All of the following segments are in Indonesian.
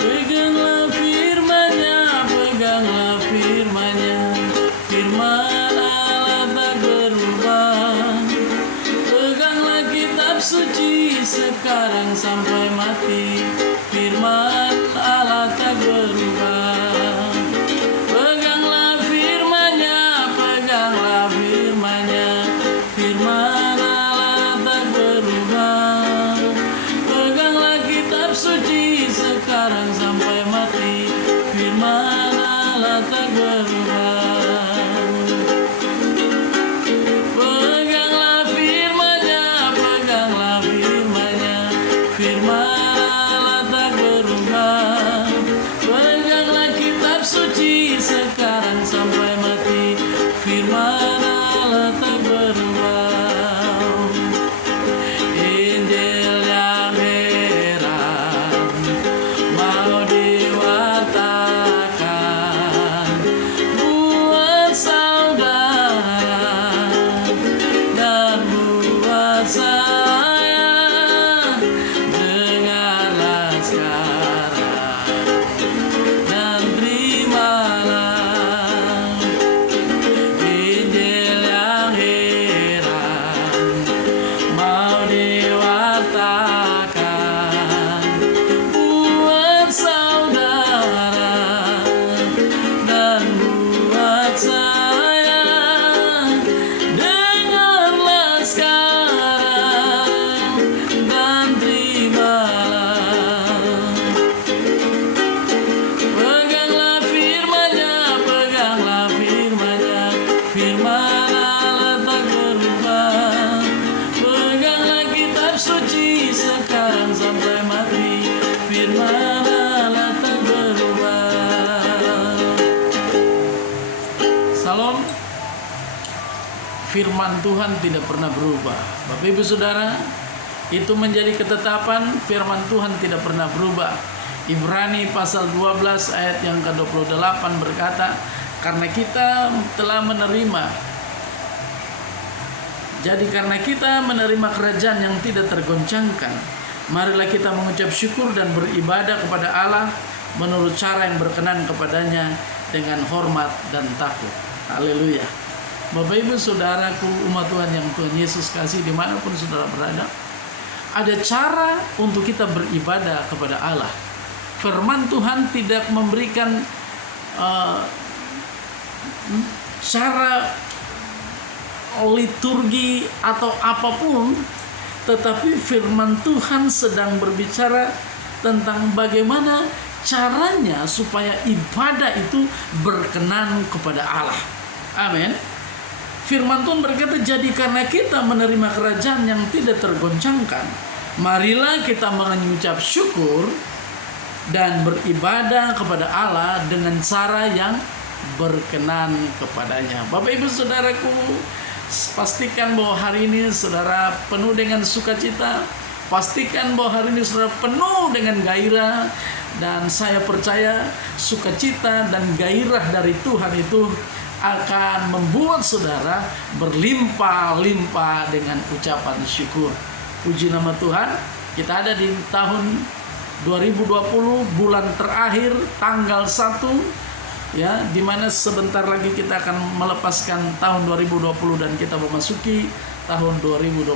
Peganglah firman-Nya, peganglah firman-Nya. Firman Allah tak berubah. Peganglah kitab suci sekarang sampai mati. Firman Allah tak berubah. Peganglah firman-Nya, peganglah firman-Nya. Firman Allah tak berubah. Peganglah kitab suci sekarang sampai mati. Firman Allah tak berubah. Peganglah firman-Nya, peganglah firman-Nya. Firman Allah tak berubah. Peganglah kitab suci sekarang sampai mati. Firman Allah tak berubah. Injil yang heran mau diwartakan buat saudara dan buat saya. Dengarlah sekarang dan terimalah Injil yang heran mau diwartakan buat saudara dan buat saya. Dengarlah sekarang dan terimalah. Peganglah firman-Nya, peganglah firman-Nya. Firman Allah tak berubah. Peganglah kitab suci sekarang sampai mati. Firman Allah tak berubah. Salam. Firman Tuhan tidak pernah berubah. Bapak Ibu Saudara, itu menjadi ketetapan firman Tuhan tidak pernah berubah. Ibrani pasal 12 ayat yang ke-28 berkata, karena kita telah menerima. Jadi karena kita menerima kerajaan yang tidak tergoncangkan, marilah kita mengucap syukur dan beribadah kepada Allah menurut cara yang berkenan kepadanya dengan hormat dan takut. Haleluya. Bapak Ibu Saudaraku, umat Tuhan yang Tuhan Yesus kasih dimanapun saudara berada, ada cara untuk kita beribadah kepada Allah. Firman Tuhan tidak memberikan cara liturgi atau apapun, tetapi firman Tuhan sedang berbicara tentang bagaimana caranya supaya ibadah itu berkenan kepada Allah. Amin. Firman Tuhan berkata, jadi karena kita menerima kerajaan yang tidak tergoncangkan, marilah kita mengucap syukur dan beribadah kepada Allah dengan cara yang berkenan kepadanya. Bapak Ibu Saudaraku, pastikan bahwa hari ini saudara penuh dengan sukacita. Pastikan bahwa hari ini saudara penuh dengan gairah. Dan saya percaya sukacita dan gairah dari Tuhan itu akan membuat saudara berlimpah-limpah dengan ucapan syukur. Puji nama Tuhan. Kita ada di tahun 2020, bulan terakhir, tanggal 1, ya, dimana sebentar lagi kita akan melepaskan tahun 2020 dan kita memasuki tahun 2021.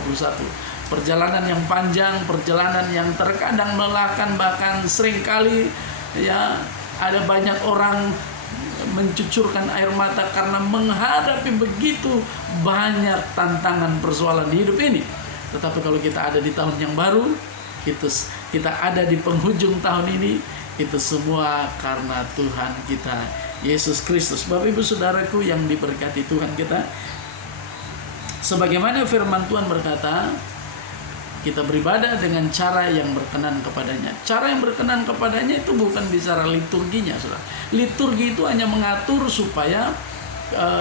Perjalanan yang panjang, perjalanan yang terkadang melelahkan, bahkan seringkali ya ada banyak orang mencucurkan air mata karena menghadapi begitu banyak tantangan persoalan di hidup ini. Tetapi kalau kita ada di tahun yang baru, kita ada di penghujung tahun ini, itu semua karena Tuhan kita Yesus Kristus. Bapak Ibu Saudaraku yang diberkati Tuhan kita, sebagaimana firman Tuhan berkata, kita beribadah dengan cara yang berkenan kepadanya. Cara yang berkenan kepadanya itu bukan bicara liturginya, saudara. Liturgi itu hanya mengatur supaya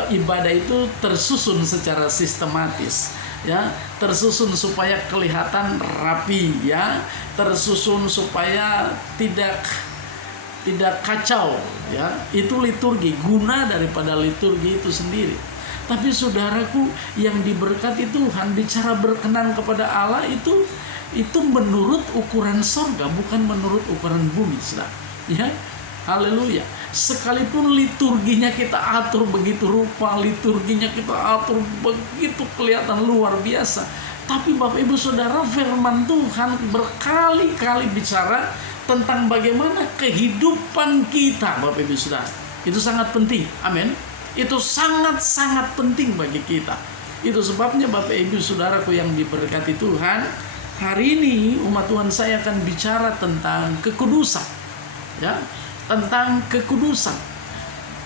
ibadah itu tersusun secara sistematis, ya, tersusun supaya kelihatan rapi, ya, tersusun supaya tidak kacau, ya. Itu liturgi, guna daripada liturgi itu sendiri. Tapi saudaraku yang diberkati Tuhan, bicara berkenan kepada Allah itu itu menurut ukuran surga, bukan menurut ukuran bumi, saudara. Ya, haleluya. Sekalipun liturginya kita atur begitu rupa, liturginya kita atur begitu kelihatan luar biasa, tapi Bapak Ibu Saudara, firman Tuhan berkali-kali bicara tentang bagaimana kehidupan kita, Bapak Ibu Saudara. Itu sangat penting, amin. Itu sangat-sangat penting bagi kita. Itu sebabnya Bapak Ibu Saudaraku yang diberkati Tuhan, hari ini umat Tuhan saya akan bicara tentang kekudusan. Ya, tentang kekudusan.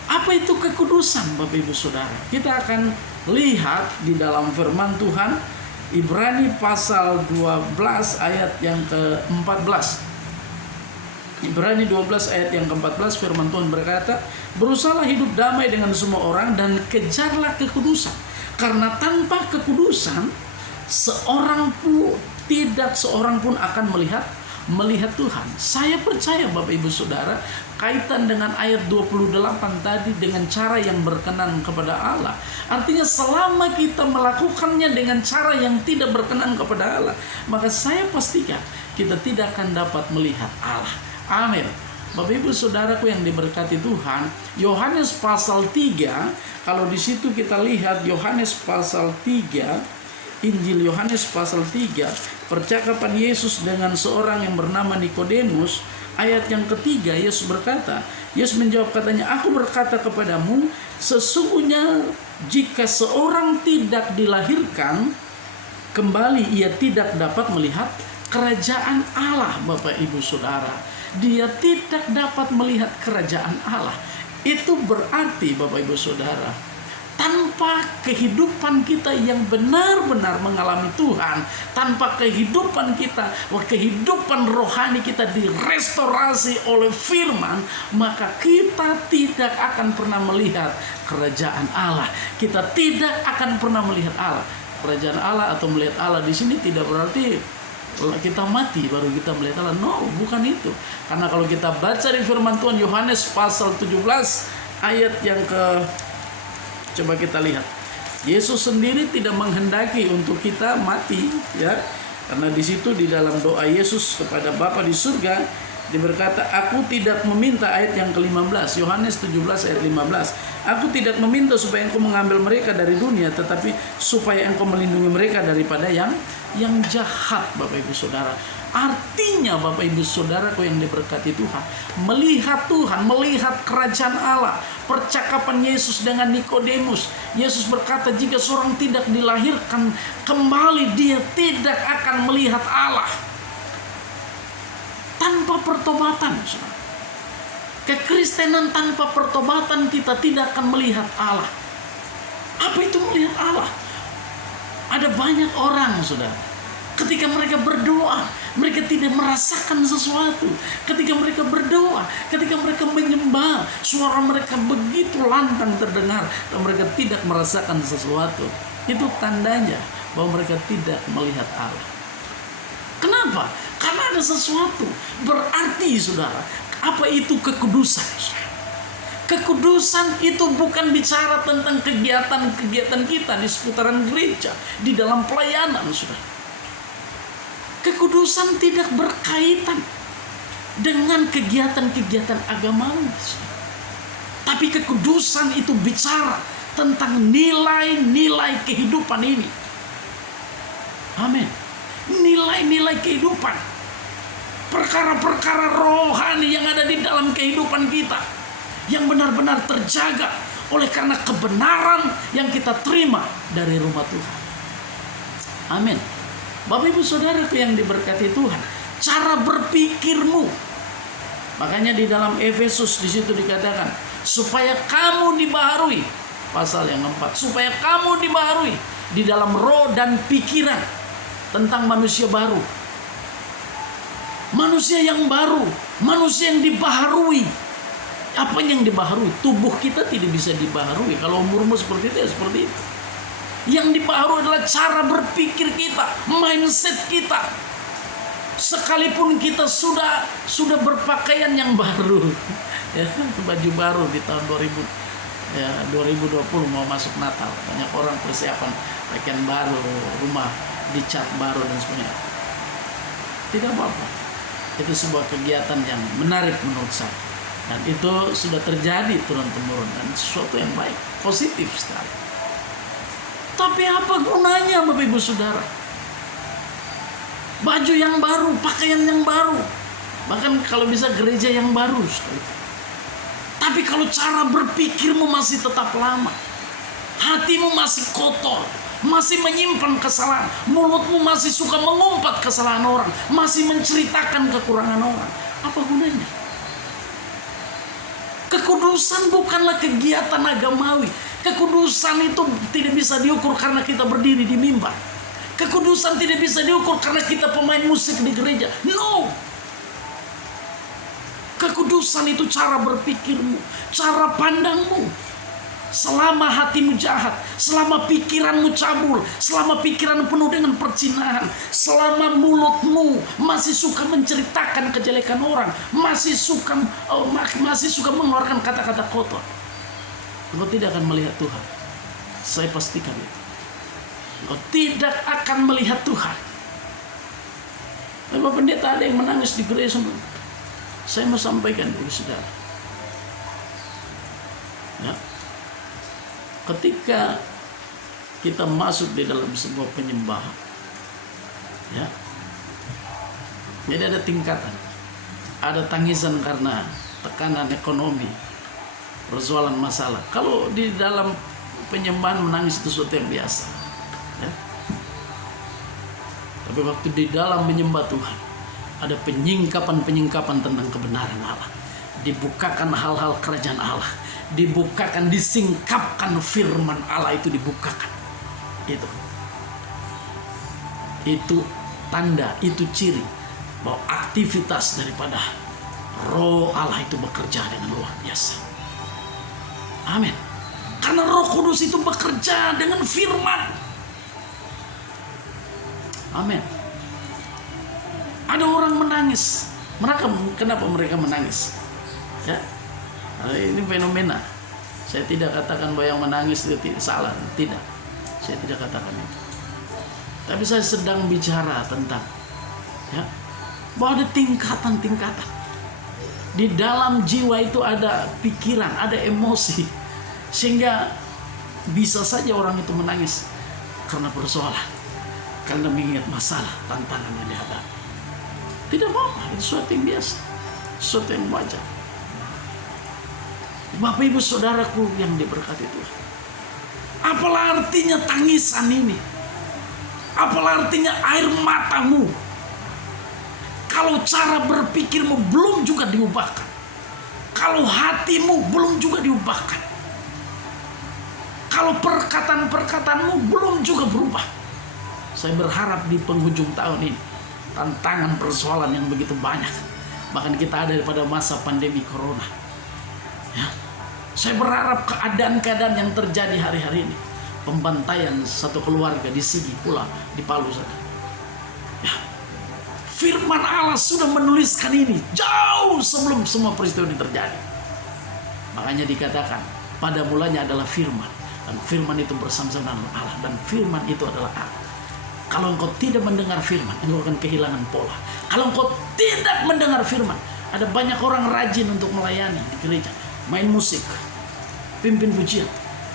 Apa itu kekudusan, Bapak Ibu Saudara? Kita akan lihat di dalam firman Tuhan, Ibrani pasal 12 ayat yang ke-14. Ibrani 12 ayat yang ke-14, firman Tuhan berkata, "Berusahalah hidup damai dengan semua orang dan kejarlah kekudusan. Karena tanpa kekudusan, seorang pun akan melihat Tuhan." Saya percaya Bapak Ibu Saudara, kaitan dengan ayat 28 tadi dengan cara yang berkenan kepada Allah. Artinya selama kita melakukannya dengan cara yang tidak berkenan kepada Allah, maka saya pastikan kita tidak akan dapat melihat Allah. Amin. Bapak Ibu Saudaraku yang diberkati Tuhan, Yohanes pasal 3, kalau di situ kita lihat Yohanes pasal 3, Injil Yohanes pasal 3, percakapan Yesus dengan seorang yang bernama Nikodemus, ayat yang ketiga, Yesus berkata, Yesus menjawab katanya, "Aku berkata kepadamu, sesungguhnya jika seorang tidak dilahirkan kembali, ia tidak dapat melihat kerajaan Allah." Bapak Ibu Saudara, dia tidak dapat melihat kerajaan Allah. Itu berarti Bapak Ibu Saudara, tanpa kehidupan kita yang benar-benar mengalami Tuhan, tanpa kehidupan kita, kehidupan rohani kita direstorasi oleh firman, maka kita tidak akan pernah melihat kerajaan Allah. Kita tidak akan pernah melihat Allah. Kerajaan Allah atau melihat Allah di sini tidak berarti kita mati baru kita melihat Allah. No, bukan itu. Karena kalau kita baca di firman Tuhan Yohanes pasal 17 ayat yang coba kita lihat. Yesus sendiri tidak menghendaki untuk kita mati, ya. Karena di situ di dalam doa Yesus kepada Bapa di surga, dia berkata, "Aku tidak meminta," ayat yang ke-15, Yohanes 17 ayat 15. "Aku tidak meminta supaya engkau mengambil mereka dari dunia, tetapi supaya engkau melindungi mereka daripada yang jahat." Bapak Ibu Saudara, artinya Bapak Ibu Saudaraku yang diberkati Tuhan, melihat Tuhan, melihat kerajaan Allah. Percakapan Yesus dengan Nikodemus, Yesus berkata, jika seorang tidak dilahirkan kembali, dia tidak akan melihat Allah. Tanpa pertobatan, kekristenan tanpa pertobatan, kita tidak akan melihat Allah. Apa itu melihat Allah? Ada banyak orang, saudara, ketika mereka berdoa, mereka tidak merasakan sesuatu. Ketika mereka berdoa, ketika mereka menyembah, suara mereka begitu lantang terdengar dan mereka tidak merasakan sesuatu. Itu tandanya bahwa mereka tidak melihat Allah. Kenapa? Karena ada sesuatu. Berarti, saudara, apa itu kekudusan? Kekudusan itu bukan bicara tentang kegiatan-kegiatan kita di seputaran gereja, di dalam pelayanan, saudara. Kekudusan tidak berkaitan dengan kegiatan-kegiatan agamawi. Tapi kekudusan itu bicara tentang nilai-nilai kehidupan ini. Amin. Nilai-nilai kehidupan. Perkara-perkara rohani yang ada di dalam kehidupan kita, yang benar-benar terjaga oleh karena kebenaran yang kita terima dari rumah Tuhan. Amin. Bapak Ibu Saudaraku yang diberkati Tuhan, cara berpikirmu. Makanya di dalam Efesus di situ dikatakan, supaya kamu dibaharui, pasal yang keempat, supaya kamu dibaharui di dalam roh dan pikiran, tentang manusia baru. Manusia yang baru, manusia yang dibaharui. Apa yang dibaharui? Tubuh kita tidak bisa dibaharui. Kalau umurmu seperti itu, ya seperti itu. Yang dibaharui adalah cara berpikir kita, mindset kita. Sekalipun kita sudah berpakaian yang baru, ya, baju baru di tahun 2020 mau masuk Natal, banyak orang persiapan pakaian baru, rumah dicat baru dan sebagainya. Tidak apa-apa. Itu sebuah kegiatan yang menarik menurut saya. Dan itu sudah terjadi turun-temurun dan sesuatu yang baik, positif sekali. Tapi apa gunanya Bapak Ibu Saudara? Baju yang baru, pakaian yang baru, bahkan kalau bisa gereja yang baru sekali. Tapi kalau cara berpikirmu masih tetap lama, hatimu masih kotor, masih menyimpan kesalahan, mulutmu masih suka mengumpat kesalahan orang, masih menceritakan kekurangan orang, apa gunanya? Kekudusan bukanlah kegiatan agamawi. Kekudusan itu tidak bisa diukur karena kita berdiri di mimbar. Kekudusan tidak bisa diukur karena kita pemain musik di gereja. No. Kekudusan itu cara berpikirmu, cara pandangmu. Selama hatimu jahat, selama pikiranmu cabul, selama pikiranmu penuh dengan perzinahan, selama mulutmu masih suka menceritakan kejelekan orang, masih suka mengeluarkan kata-kata kotor, engkau tidak akan melihat Tuhan. Saya pastikan itu. Engkau tidak akan melihat Tuhan. Bapak pendeta ada yang menangis di gereja. Saya mau sampaikan kepada saudara. Ya. Ketika kita masuk di dalam sebuah penyembahan, ya, jadi ada tingkatan. Ada tangisan karena tekanan ekonomi, persoalan masalah. Kalau di dalam penyembahan menangis itu sesuatu yang biasa, ya. Tapi waktu di dalam menyembah Tuhan, ada penyingkapan tentang kebenaran Allah. Dibukakan hal-hal kerajaan Allah, dibukakan, disingkapkan firman Allah itu dibukakan. Itu tanda, itu ciri bahwa aktivitas daripada Roh Allah itu bekerja dengan luar biasa. Amin. Karena Roh Kudus itu bekerja dengan firman. Amin. Ada orang menangis. Kenapa mereka menangis? Ya, ini fenomena. Saya tidak katakan bahwa yang menangis itu tidak salah, tidak. Saya tidak katakan itu. Tapi saya sedang bicara tentang, ya, bahwa ada tingkatan-tingkatan. Di dalam jiwa itu ada pikiran, ada emosi, sehingga bisa saja orang itu menangis karena persoalan, karena mengingat masalah, tantangan yang dihadapi. Tidak apa-apa, itu sesuatu yang biasa, sesuatu yang wajar. Bapak Ibu Saudaraku yang diberkati Tuhan, apalah artinya tangisan ini? Apalah artinya air matamu kalau cara berpikirmu belum juga diubahkan, kalau hatimu belum juga diubahkan, kalau perkataan-perkataanmu belum juga berubah? Saya berharap di penghujung tahun ini, tantangan persoalan yang begitu banyak, bahkan kita ada pada masa pandemi corona, ya, saya berharap keadaan-keadaan yang terjadi hari-hari ini, pembantaian satu keluarga di Sigi Pula, di Palu sana, ya, firman Allah sudah menuliskan ini jauh sebelum semua peristiwa ini terjadi. Makanya dikatakan pada mulanya adalah firman, dan firman itu bersama-sama dengan Allah, dan firman itu adalah Allah. Kalau engkau tidak mendengar firman, engkau akan kehilangan pola. Kalau engkau tidak mendengar firman, ada banyak orang rajin untuk melayani di gereja, main musik, pimpin pujian,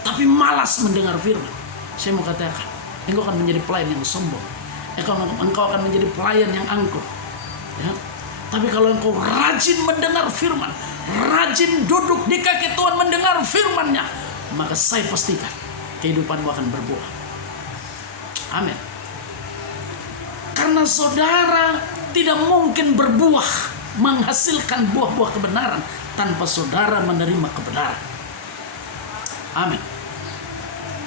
tapi malas mendengar firman. Saya mau katakan, engkau akan menjadi pelayan yang sombong. Engkau akan menjadi pelayan yang angkuh, ya. Tapi kalau engkau rajin mendengar firman, rajin duduk di kaki Tuhan mendengar firman-Nya, maka saya pastikan kehidupanmu akan berbuah. Amin. Karena saudara tidak mungkin berbuah, menghasilkan buah-buah kebenaran tanpa saudara menerima kebenaran. Amin.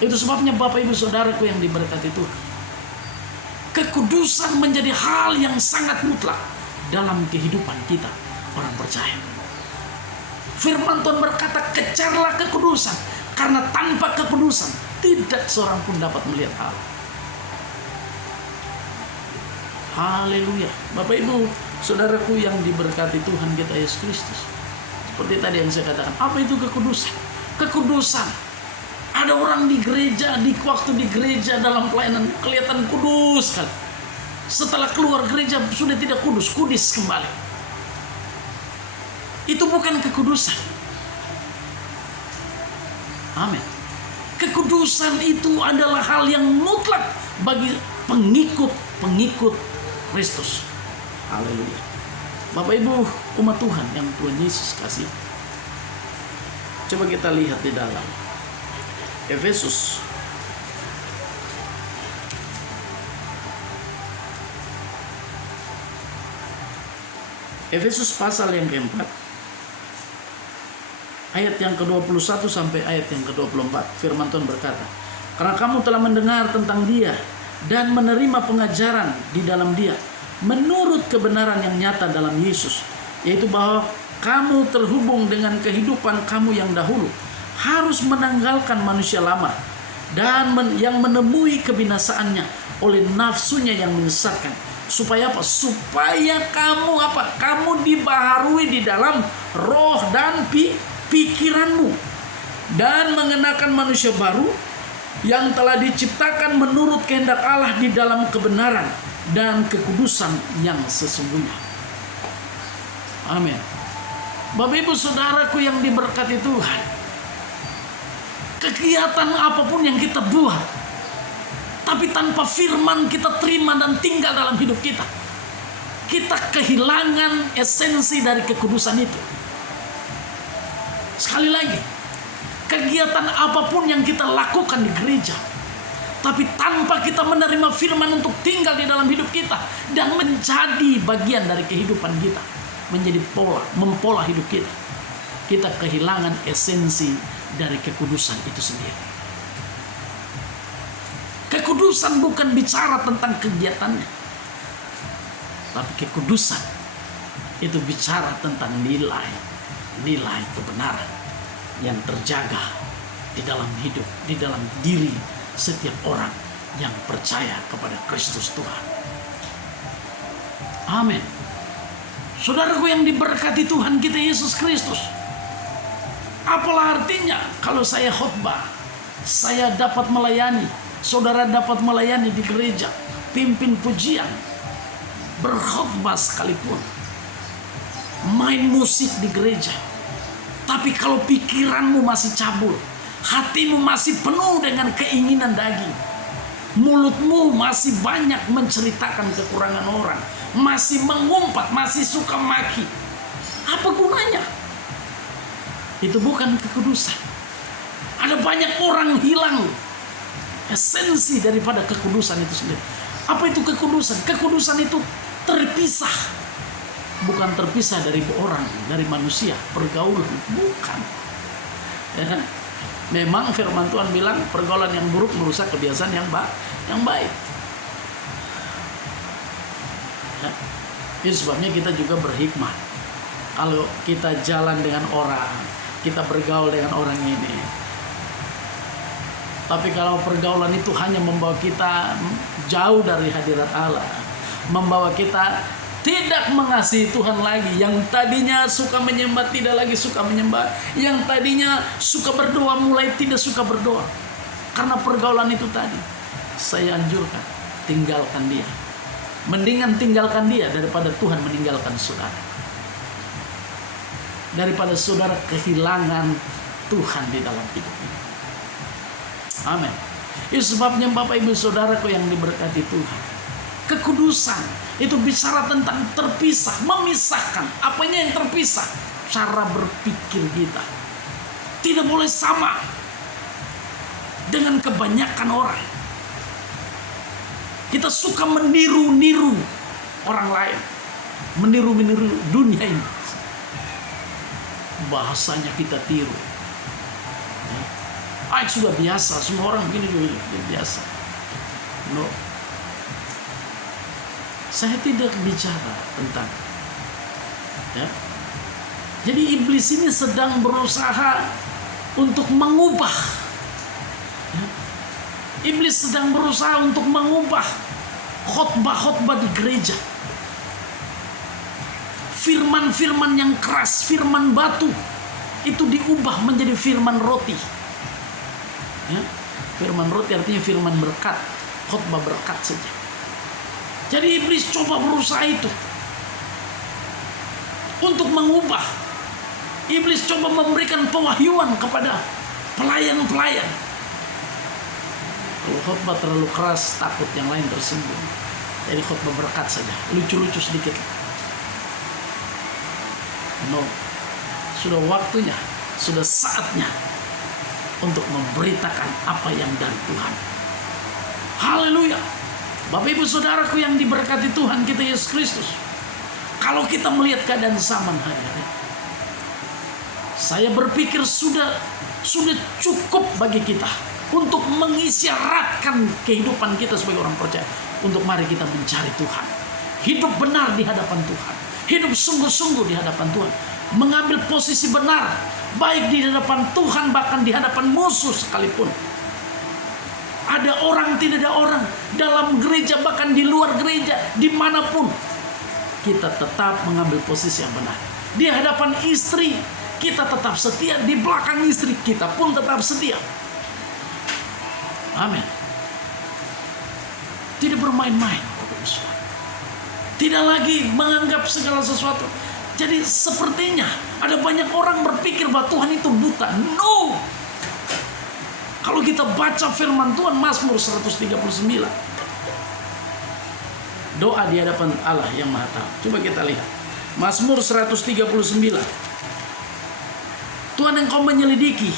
Itu sebabnya Bapak Ibu Saudaraku yang diberkati Tuhan, kekudusan menjadi hal yang sangat mutlak dalam kehidupan kita orang percaya. Firman Tuhan berkata, kejarlah kekudusan, karena tanpa kekudusan tidak seorang pun dapat melihat Allah. Haleluya. Bapak Ibu Saudaraku yang diberkati Tuhan kita Yesus Kristus, seperti tadi yang saya katakan, apa itu kekudusan? Kekudusan, ada orang di gereja, waktu di gereja dalam pelayanan kelihatan kudus kan, Setelah keluar gereja sudah tidak kudus, kudis kembali. Itu bukan kekudusan. Amin. Kekudusan itu adalah hal yang mutlak bagi pengikut Kristus. Haleluya. Bapak Ibu umat Tuhan yang Tuhan Yesus kasih. Coba kita lihat di dalam Efesus pasal yang keempat, ayat yang ke-21 sampai ayat yang ke-24. Firman Tuhan berkata, karena kamu telah mendengar tentang Dia dan menerima pengajaran di dalam Dia menurut kebenaran yang nyata dalam Yesus, yaitu bahwa kamu terhubung dengan kehidupan kamu yang dahulu, harus menanggalkan manusia lama dan yang menemui kebinasaannya oleh nafsunya yang menyesatkan. Supaya apa? Supaya kamu apa? Kamu dibaharui di dalam roh dan pikiranmu, dan mengenakan manusia baru yang telah diciptakan menurut kehendak Allah di dalam kebenaran dan kekudusan yang sesungguhnya. Amin. Bapak Ibu Saudaraku yang diberkati Tuhan, kegiatan apapun yang kita buat, tapi tanpa firman kita terima dan tinggal dalam hidup kita, kita kehilangan esensi dari kekudusan itu. Sekali lagi, kegiatan apapun yang kita lakukan di gereja, tapi tanpa kita menerima firman untuk tinggal di dalam hidup kita dan menjadi bagian dari kehidupan kita, menjadi mempola hidup kita, kita kehilangan esensi dari kekudusan itu sendiri. Kekudusan bukan bicara tentang kegiatannya, tapi kekudusan itu bicara tentang nilai kebenaran yang terjaga di dalam hidup, di dalam diri setiap orang yang percaya kepada Kristus Tuhan. Amin. Saudaraku yang diberkati Tuhan kita Yesus Kristus, apalah artinya kalau saya khotbah, saya dapat melayani, saudara dapat melayani di gereja, pimpin pujian, berkhotbah sekalipun, main musik di gereja, tapi kalau pikiranmu masih cabul, hatimu masih penuh dengan keinginan daging, mulutmu masih banyak menceritakan kekurangan orang, masih mengumpat, masih suka maki, apa gunanya? Itu bukan kekudusan. Ada banyak orang hilang esensi daripada kekudusan itu sendiri. Apa itu kekudusan? Kekudusan itu terpisah. Bukan terpisah dari orang, dari manusia, pergaulan, bukan. Ya. Memang firman Tuhan bilang pergaulan yang buruk merusak kebiasaan yang baik. Ya. Itu sebabnya kita juga berhikmah. Kalau kita jalan dengan orang, kita bergaul dengan orang ini, tapi kalau pergaulan itu hanya membawa kita jauh dari hadirat Allah, membawa kita tidak mengasihi Tuhan lagi, yang tadinya suka menyembah tidak lagi suka menyembah, yang tadinya suka berdoa mulai tidak suka berdoa, karena pergaulan itu tadi, saya anjurkan tinggalkan dia. Mendingan tinggalkan dia daripada Tuhan meninggalkan saudara, daripada saudara kehilangan Tuhan di dalam hidup ini. Amin. Itu sebabnya Bapak Ibu Saudaraku yang diberkati Tuhan, kekudusan itu bicara tentang terpisah, memisahkan. Apanya yang terpisah? Cara berpikir kita tidak boleh sama dengan kebanyakan orang. Kita suka meniru-niru orang lain, meniru-niru dunia ini. Bahasanya kita tiru. Sudah biasa, semua orang begini juga biasa. No. Saya tidak bicara tentang, ya. Jadi iblis ini sedang berusaha untuk mengubah, ya. Iblis sedang berusaha untuk mengubah khotbah-khotbah di gereja, firman-firman yang keras, firman batu, itu diubah menjadi firman roti. Ya, firman roti artinya firman berkat, khotbah berkat saja. Jadi iblis coba berusaha itu untuk mengubah. Iblis coba memberikan pewahyuan kepada pelayan-pelayan. Kalau khotbah terlalu keras, takut yang lain tersinggung. Jadi khotbah berkat saja, lucu-lucu sedikit. No, sudah waktunya, sudah saatnya untuk memberitakan apa yang dari Tuhan. Haleluya. Bapak ibu saudaraku yang diberkati Tuhan kita Yesus Kristus. Kalau kita melihat keadaan zaman hari-hari, saya berpikir sudah cukup bagi kita untuk mengisyaratkan kehidupan kita sebagai orang percaya. Untuk mari kita mencari Tuhan. Hidup benar di hadapan Tuhan. Hidup sungguh-sungguh di hadapan Tuhan. Mengambil posisi benar. Baik di hadapan Tuhan, bahkan di hadapan musuh sekalipun. Ada orang, tidak ada orang. Dalam gereja, bahkan di luar gereja. Dimanapun. Kita tetap mengambil posisi yang benar. Di hadapan istri, kita tetap setia. Di belakang istri, kita pun tetap setia. Amin. Tidak bermain-main. Tidak lagi menganggap segala sesuatu. Jadi sepertinya ada banyak orang berpikir bahwa Tuhan itu buta. No. Kalau kita baca firman Tuhan, Mazmur 139. Doa di hadapan Allah yang Maha Tahu. Coba kita lihat. Mazmur 139. Tuhan, Engkau menyelidiki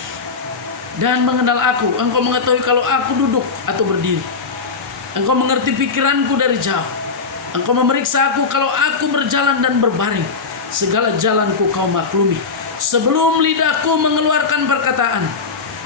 dan mengenal aku. Engkau mengetahui kalau aku duduk atau berdiri. Engkau mengerti pikiranku dari jauh. Engkau memeriksa aku kalau aku berjalan dan berbaring. Segala jalanku kau maklumi. Sebelum lidahku mengeluarkan perkataan,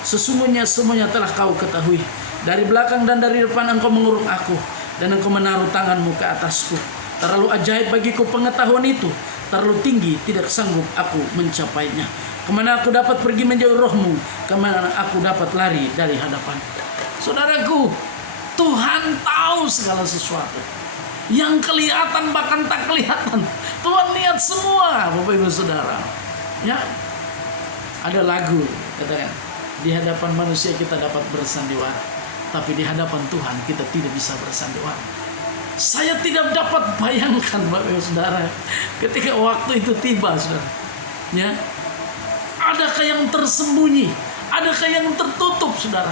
sesungguhnya semuanya telah kau ketahui. Dari belakang dan dari depan engkau mengurung aku, dan engkau menaruh tanganmu ke atasku. Terlalu ajaib bagiku pengetahuan itu. Terlalu tinggi, tidak sanggup aku mencapainya. Kemana aku dapat pergi menjauh rohmu? Kemana aku dapat lari dari hadapan? Saudaraku, Tuhan tahu segala sesuatu. Yang kelihatan bahkan tak kelihatan. Tuhan lihat semua, Bapak Ibu Saudara. Ya, ada lagu katakan, di hadapan manusia kita dapat bersandiwara, tapi di hadapan Tuhan kita tidak bisa bersandiwara. Saya tidak dapat bayangkan, Bapak Ibu Saudara, ketika waktu itu tiba, Saudara. Ya, adakah yang tersembunyi? Adakah yang tertutup, Saudara?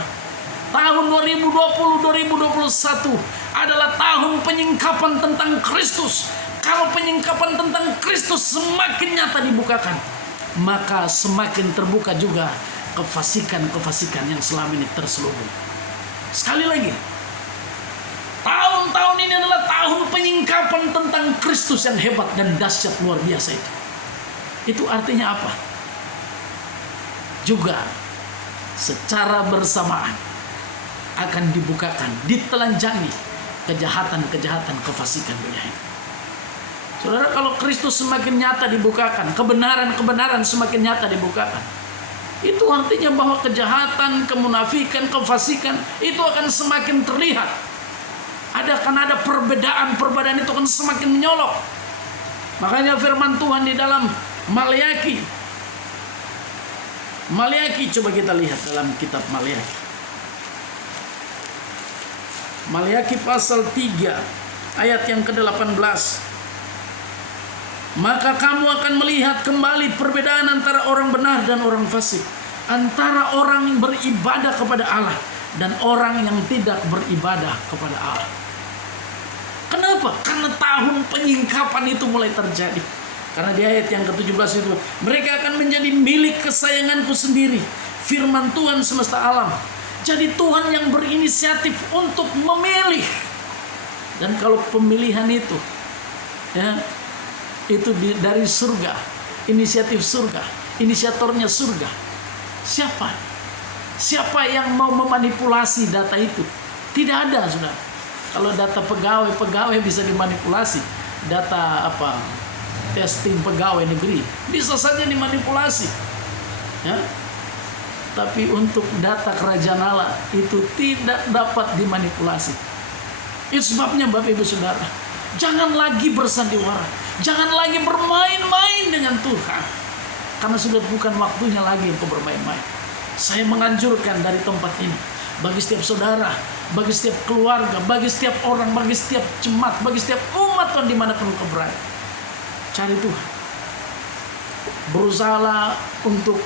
Tahun 2020-2021 adalah tahun penyingkapan tentang Kristus. Kalau penyingkapan tentang Kristus semakin nyata dibukakan, maka semakin terbuka juga kefasikan-kefasikan yang selama ini terselubung. Sekali lagi, tahun-tahun ini adalah tahun penyingkapan tentang Kristus yang hebat dan dahsyat luar biasa itu. Itu artinya apa? Juga secara bersamaan akan dibukakan, ditelanjangi kejahatan-kejahatan kefasikan dunia ini. Saudara, kalau Kristus semakin nyata dibukakan, kebenaran-kebenaran semakin nyata dibukakan, itu artinya bahwa kejahatan, kemunafikan, kefasikan itu akan semakin terlihat. Akan ada perbedaan itu akan semakin menyolok. Makanya firman Tuhan di dalam Maleakhi, coba kita lihat dalam kitab Maleakhi. Maleakhi pasal 3 ayat yang ke-18. Maka kamu akan melihat kembali perbedaan antara orang benar dan orang fasik, antara orang yang beribadah kepada Allah dan orang yang tidak beribadah kepada Allah. Kenapa? Karena tahun penyingkapan itu mulai terjadi. Karena di ayat yang ke-17 itu, mereka akan menjadi milik kesayanganku sendiri, firman Tuhan semesta alam. Jadi Tuhan yang berinisiatif untuk memilih. Dan kalau pemilihan itu, ya, itu dari surga, inisiatif surga, inisiatornya surga. Siapa? Siapa yang mau memanipulasi data itu? Tidak ada, Saudara. Kalau data pegawai bisa dimanipulasi. Data testing pegawai negeri bisa saja dimanipulasi. Ya. Tapi untuk data kerajaan Allah itu tidak dapat dimanipulasi. Itu sebabnya Bapak Ibu Saudara, jangan lagi bersandiwara, jangan lagi bermain-main dengan Tuhan, karena sudah bukan waktunya lagi untuk bermain-main. Saya menganjurkan dari tempat ini, bagi setiap saudara, bagi setiap keluarga, bagi setiap orang, bagi setiap jemaat, bagi setiap umat Tuhan dimanapun engkau berada. Cari Tuhan. Berusahalah untuk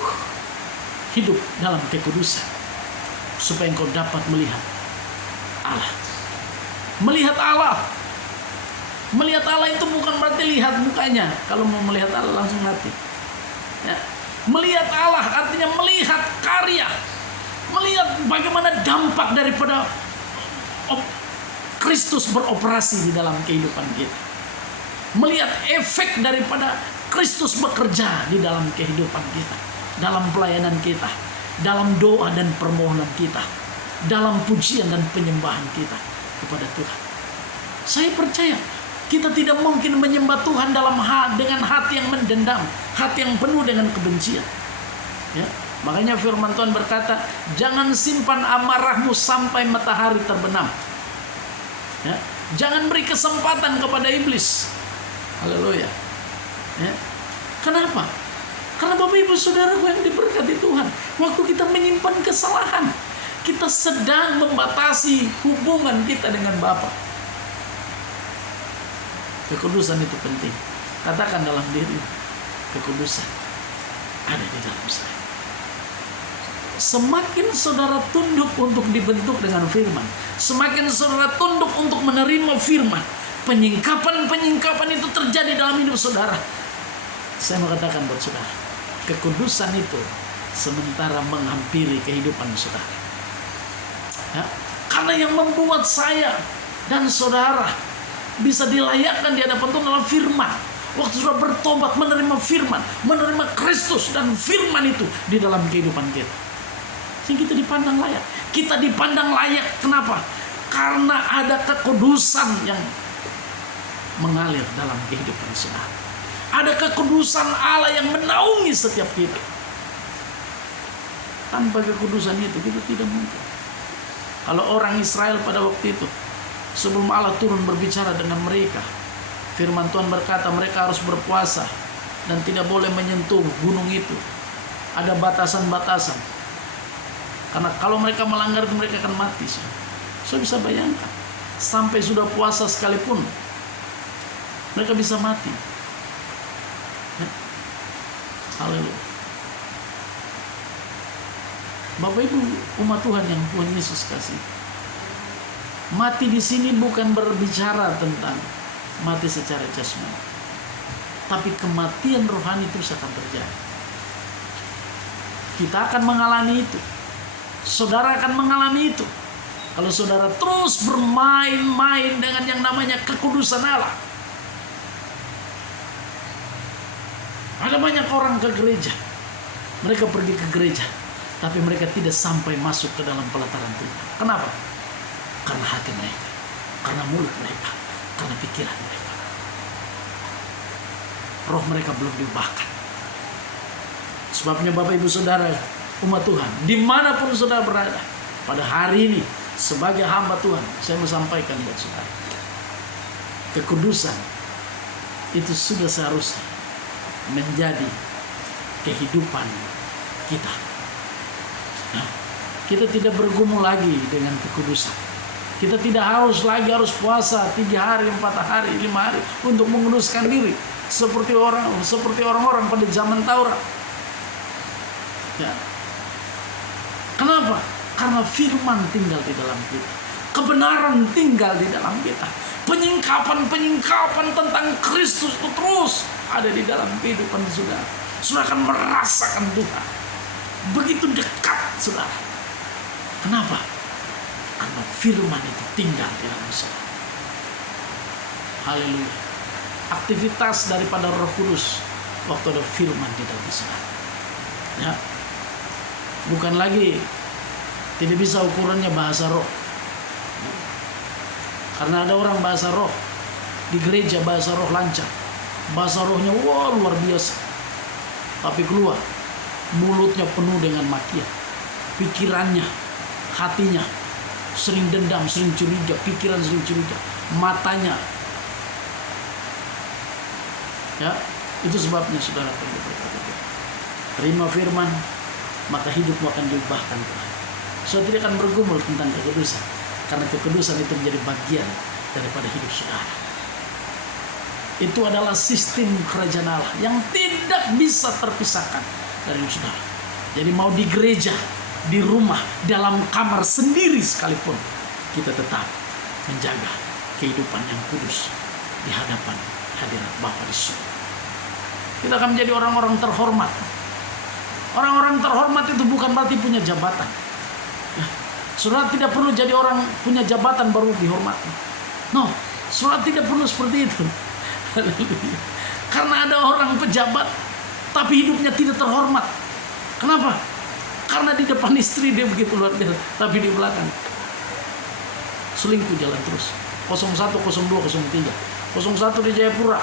hidup dalam kekudusan, supaya engkau dapat melihat Allah. Melihat Allah. Melihat Allah itu bukan berarti lihat mukanya. Kalau mau melihat Allah langsung hati. Ya. Melihat Allah artinya melihat karya. Melihat bagaimana dampak daripada Kristus beroperasi di dalam kehidupan kita. Melihat efek daripada Kristus bekerja di dalam kehidupan kita. Dalam pelayanan kita. Dalam doa dan permohonan kita. Dalam pujian dan penyembahan kita kepada Tuhan. Saya percaya kita tidak mungkin menyembah Tuhan dengan hati yang mendendam, hati yang penuh dengan kebencian. Ya, makanya firman Tuhan berkata, jangan simpan amarahmu sampai matahari terbenam. Ya, jangan beri kesempatan kepada iblis. Haleluya. Ya. Kenapa? Karena Bapak Ibu Saudaraku yang diberkati Tuhan, waktu kita menyimpan kesalahan, kita sedang membatasi hubungan kita dengan Bapa. Kekudusan itu penting. Katakan dalam diri, kekudusan ada di dalam saya. Semakin saudara tunduk untuk dibentuk dengan firman, semakin saudara tunduk untuk menerima firman, penyingkapan itu terjadi dalam hidup saudara. Saya mau katakan buat saudara, kekudusan itu sementara menghampiri kehidupan saudara. Ya, karena yang membuat saya dan saudara bisa dilayakkan di hadapan Tuhan adalah firman. Waktu sudah bertobat, menerima firman, menerima Kristus dan firman itu di dalam kehidupan kita, sehingga kita dipandang layak. Kita dipandang layak, kenapa? Karena ada kekudusan yang mengalir dalam kehidupan saudara. Ada kekudusan Allah yang menaungi setiap kita. Tanpa kekudusan itu kita tidak mungkin. Kalau orang Israel pada waktu itu, sebelum Allah turun berbicara dengan mereka, firman Tuhan berkata mereka harus berpuasa dan tidak boleh menyentuh gunung itu. Ada batasan-batasan. Karena kalau mereka melanggar itu mereka akan mati. Saya bisa bayangkan, sampai sudah puasa sekalipun mereka bisa mati. Ya. Haleluya. Bapak Ibu umat Tuhan yang Tuhan Yesus kasih, mati di sini bukan berbicara tentang mati secara jasmani, tapi kematian rohani terus akan terjadi. Kita akan mengalami itu. Saudara akan mengalami itu. Kalau saudara terus bermain-main dengan yang namanya kekudusan Allah. Ada banyak orang ke gereja. Mereka pergi ke gereja, tapi mereka tidak sampai masuk ke dalam pelataran Tuhan. Kenapa? Karena hati mereka, karena mulut mereka, karena pikiran mereka. Roh mereka belum diubahkan. Sebabnya Bapak Ibu Saudara, umat Tuhan, dimanapun saudara berada, pada hari ini, sebagai hamba Tuhan, saya mau sampaikan buat saudara, kekudusan itu sudah seharusnya menjadi kehidupan kita. Nah, kita tidak bergumul lagi dengan kekudusan. Kita tidak harus puasa 3 hari, 4 hari, 5 hari untuk menguduskan diri seperti orang-orang pada zaman Taurat. Ya. Kenapa? Karena firman tinggal di dalam kita. Kebenaran tinggal di dalam kita. Penyingkapan tentang Kristus itu terus ada di dalam kehidupan saudara. Saudara akan merasakan Tuhan begitu dekat, saudara. Kenapa? Karena firman itu tinggal di dalam saudara. Haleluya. Aktivitas daripada Roh Kudus waktu ada firman di dalam saudara. Ya. Bukan lagi tidak bisa ukurannya bahasa roh. Karena ada orang bahasa roh di gereja, bahasa roh lancar, bahasa rohnya luar biasa, tapi keluar mulutnya penuh dengan makian, pikirannya, hatinya sering dendam, sering curiga, pikiran sering curiga, matanya, ya itu sebabnya saudara perlu berkata, terima firman, maka hidupmu akan diubahkan Tuhan. Saudara tidak akan bergumul tentang kekudusan, karena kekudusan itu menjadi bagian daripada hidup saudara. Itu adalah sistem kerajaan Allah yang tidak bisa terpisahkan dari hidup saudara. Jadi mau di gereja, di rumah, dalam kamar sendiri sekalipun, kita tetap menjaga kehidupan yang kudus di hadapan hadirat Bapa di surga. Kita akan menjadi orang-orang terhormat. Orang-orang terhormat itu bukan berarti punya jabatan. Ya, saudara tidak perlu jadi orang punya jabatan baru dihormati. No, saudara tidak perlu seperti itu. Karena ada orang pejabat tapi hidupnya tidak terhormat. Kenapa? Karena di depan istri dia begitu luar biasa, tapi di belakang selingkuh jalan terus. 01, 02, 03. 01 di Jayapura,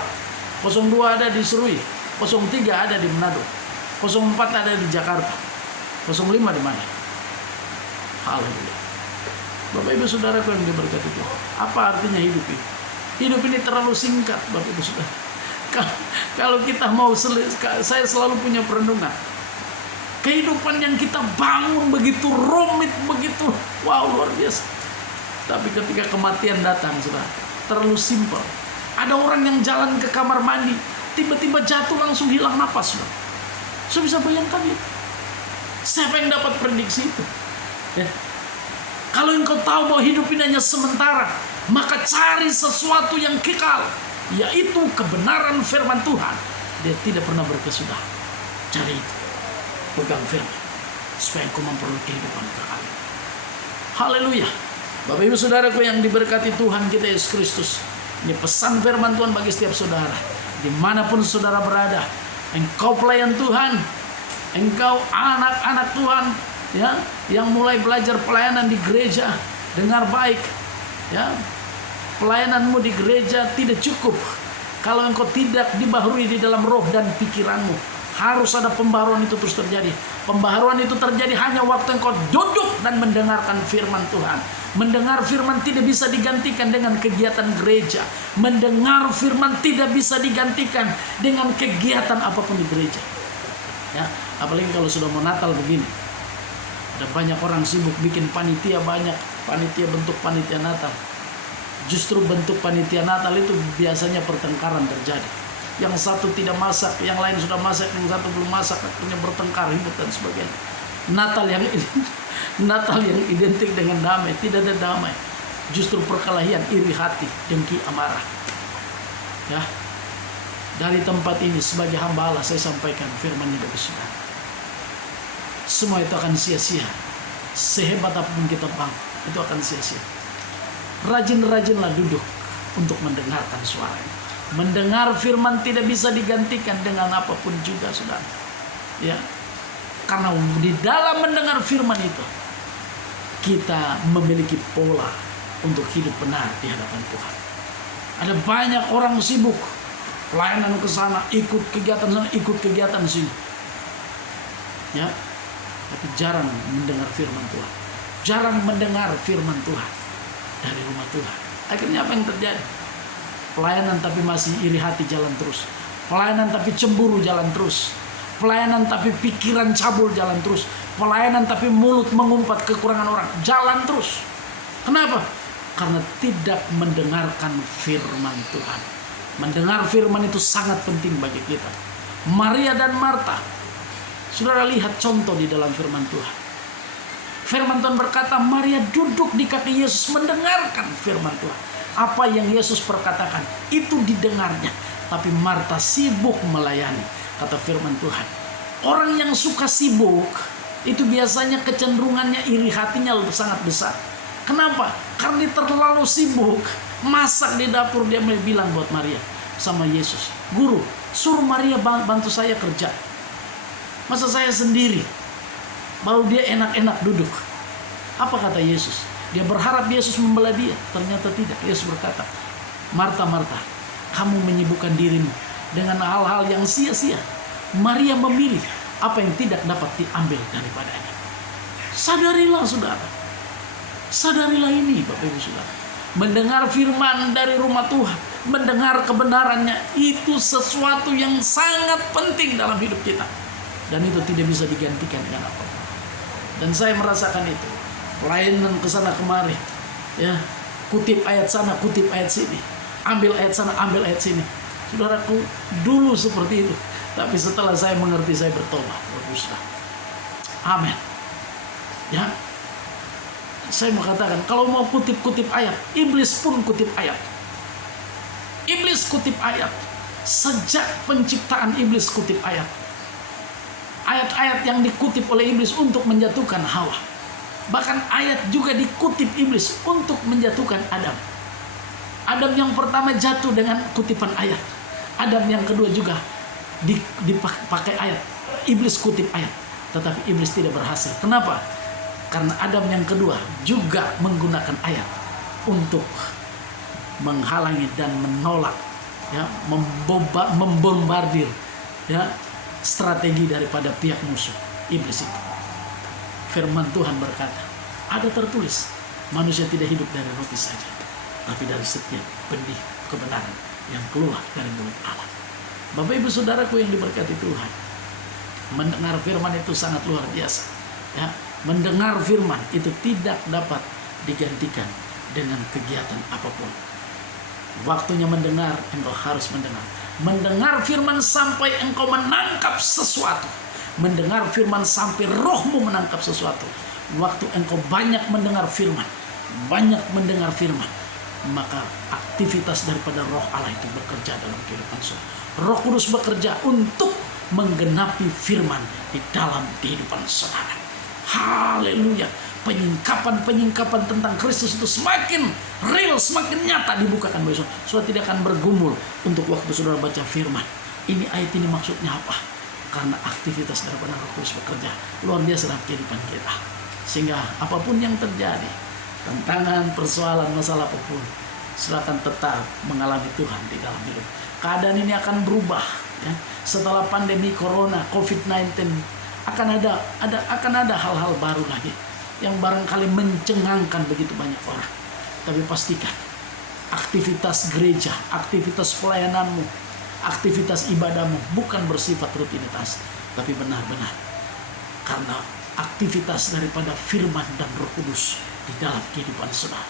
02 ada di Serui, 03 ada di Manado, 04 ada di Jakarta, 05 di mana? Haleluya. Bapak Ibu Saudara yang diberkati Tuhan. Apa artinya hidup ini? Hidup ini terlalu singkat, Bapak Ibu Saudara. Kalau kita mau, saya selalu punya perenungan. Kehidupan yang kita bangun begitu rumit, begitu wow, luar biasa. Tapi ketika kematian datang, saudara, terlalu simpel. Ada orang yang jalan ke kamar mandi, tiba-tiba jatuh langsung hilang napas, saudara. Saya bisa bayangkan itu. Siapa yang dapat prediksi itu? Ya. Kalau engkau tahu bahwa hidup ini hanya sementara, maka cari sesuatu yang kekal, yaitu kebenaran firman Tuhan. Dia tidak pernah berkesudahan. Cari itu. Pegang firman supaya engkau memperoleh kehidupan kekal. Haleluya. Bapak Ibu Saudaraku yang diberkati Tuhan kita Yesus Kristus, ini pesan firman Tuhan bagi setiap saudara, dimanapun saudara berada. Engkau pelayan Tuhan, engkau anak-anak Tuhan, ya, yang mulai belajar pelayanan di gereja, dengar baik, ya. Pelayananmu di gereja tidak cukup kalau engkau tidak dibaharui di dalam roh dan pikiranmu. Harus ada pembaharuan itu terus terjadi. Pembaharuan itu terjadi hanya waktu engkau duduk dan mendengarkan firman Tuhan. Mendengar firman tidak bisa digantikan dengan kegiatan gereja. Mendengar firman tidak bisa digantikan dengan kegiatan apapun di gereja. Ya, apalagi kalau sudah mau Natal begini. Ada banyak orang sibuk bikin panitia, banyak panitia, bentuk panitia Natal. Justru bentuk panitia Natal itu biasanya pertengkaran terjadi. Yang satu tidak masak, yang lain sudah masak, yang satu belum masak, akhirnya bertengkar, ribut dan sebagainya. Natal yang identik dengan damai, tidak ada damai. Justru perkelahian, iri hati, dengki, amarah. Ya. Dari tempat ini sebagai hamba Allah saya sampaikan firman-Nya bagi saudara. Semua itu akan sia-sia. Sehebat apapun kita bangun, itu akan sia-sia. Rajin-rajinlah duduk untuk mendengarkan suara-Nya. Mendengar firman tidak bisa digantikan dengan apapun juga, saudara. Ya, karena di dalam mendengar firman itu kita memiliki pola untuk hidup benar di hadapan Tuhan. Ada banyak orang sibuk pelayanan ke sana, ikut kegiatan sana, ikut kegiatan sini. Ya, tapi jarang mendengar firman Tuhan. Jarang mendengar firman Tuhan dari rumah Tuhan. Akhirnya apa yang terjadi? Pelayanan tapi masih iri hati jalan terus. Pelayanan tapi cemburu jalan terus. Pelayanan tapi pikiran cabul jalan terus. Pelayanan tapi mulut mengumpat kekurangan orang jalan terus. Kenapa? Karena tidak mendengarkan firman Tuhan. Mendengar firman itu sangat penting bagi kita. Maria dan Marta, saudara lihat contoh di dalam firman Tuhan. Firman Tuhan berkata, Maria duduk di kaki Yesus mendengarkan firman Tuhan. Apa yang Yesus perkatakan itu didengarnya. Tapi Marta sibuk melayani. Kata firman Tuhan, orang yang suka sibuk itu biasanya kecenderungannya iri hatinya sangat besar. Kenapa? Karena dia terlalu sibuk masak di dapur. Dia bilang buat Maria sama Yesus, Guru, suruh Maria bantu saya kerja. Masa saya sendiri baru dia enak-enak duduk. Apa kata Yesus? Dia berharap Yesus membela dia. Ternyata tidak. Yesus berkata, Marta, Marta, kamu menyibukkan dirimu dengan hal-hal yang sia-sia. Maria memilih apa yang tidak dapat diambil daripadanya. Sadarilah saudara. Sadarilah ini Bapak Ibu Saudara. Mendengar firman dari rumah Tuhan, mendengar kebenarannya, itu sesuatu yang sangat penting dalam hidup kita. Dan itu tidak bisa digantikan dengan apapun. Dan saya merasakan itu. pelayanan ke sana kemari, ya, kutip ayat sana, kutip ayat sini, ambil ayat sana, ambil ayat sini. Saudaraku, dulu seperti itu, tapi setelah saya mengerti, saya bertobat. Amin. Ya, saya mau katakan, kalau mau kutip-kutip ayat, iblis pun kutip ayat. Iblis kutip ayat. Sejak penciptaan iblis kutip ayat. Ayat-ayat yang dikutip oleh iblis untuk menjatuhkan Hawa. Bahkan ayat juga dikutip iblis untuk menjatuhkan Adam. Adam yang pertama jatuh dengan kutipan ayat. Adam yang kedua juga dipakai ayat. Iblis kutip ayat. Tetapi iblis tidak berhasil. Kenapa? Karena Adam yang kedua juga menggunakan ayat untuk menghalangi dan menolak, ya, membombardir, ya, strategi daripada pihak musuh iblis itu. Firman Tuhan berkata, ada tertulis, manusia tidak hidup dari roti saja, tapi dari setiap benih kebenaran yang keluar dari mulut Allah. Bapak Ibu Saudaraku yang diberkati Tuhan, mendengar firman itu sangat luar biasa, ya. Mendengar firman itu tidak dapat digantikan dengan kegiatan apapun. Waktunya mendengar, engkau harus mendengar. Mendengar firman sampai engkau menangkap sesuatu. Mendengar firman sampai rohmu menangkap sesuatu. Waktu engkau banyak mendengar firman, maka aktivitas daripada roh Allah itu bekerja dalam kehidupan saudara. Roh Kudus bekerja untuk menggenapi firman di dalam kehidupan saudara. Haleluya. Penyingkapan tentang Kristus itu semakin real, semakin nyata dibukakan bagi saudara. Saudara tidak akan bergumul untuk waktu saudara baca firman. Ini ayat ini maksudnya apa? Karena aktivitas daripada Roh Kudus bekerja luar biasa dalam kehidupan kita. Sehingga apapun yang terjadi, tantangan, persoalan, masalah apapun, silakan tetap mengalami Tuhan di dalam hidup. Keadaan ini akan berubah, ya. Setelah pandemi corona COVID-19 akan ada hal-hal baru lagi yang barangkali mencengangkan begitu banyak orang. Tapi pastikan aktivitas gereja, aktivitas pelayananmu, aktivitas ibadahmu bukan bersifat rutinitas, tapi benar-benar karena aktivitas daripada firman dan Roh Kudus di dalam kehidupan saudara.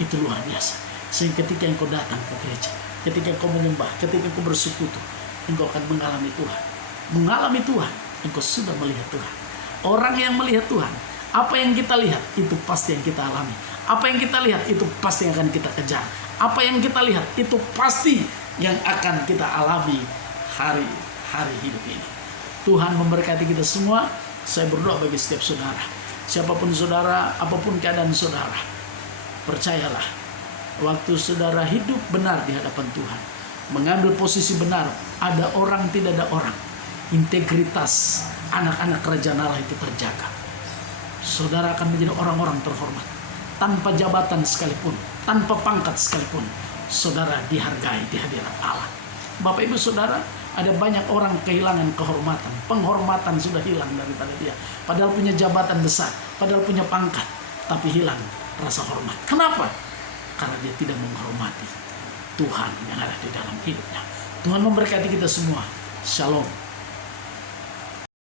Itu luar biasa. Sehingga ketika engkau datang ke gereja, ketika engkau menyembah, ketika engkau bersekutu, engkau akan mengalami Tuhan. Mengalami Tuhan, engkau sudah melihat Tuhan. Orang yang melihat Tuhan, apa yang kita lihat itu pasti yang kita alami. Apa yang kita lihat itu pasti yang akan kita kejar. Apa yang kita lihat itu pasti yang akan kita alami hari-hari hidup ini. Tuhan memberkati kita semua. Saya berdoa bagi setiap saudara. Siapapun saudara, apapun keadaan saudara, percayalah, waktu saudara hidup benar di hadapan Tuhan, mengambil posisi benar, ada orang tidak ada orang, integritas anak-anak kerajaan Allah itu terjaga. Saudara akan menjadi orang-orang terhormat. Tanpa jabatan sekalipun, tanpa pangkat sekalipun, saudara dihargai di hadirat Allah. Bapak Ibu Saudara, ada banyak orang kehilangan kehormatan. Penghormatan sudah hilang daripada dia. Padahal punya jabatan besar, padahal punya pangkat, tapi hilang rasa hormat. Kenapa? Karena dia tidak menghormati Tuhan yang ada di dalam hidupnya. Tuhan memberkati kita semua. Shalom.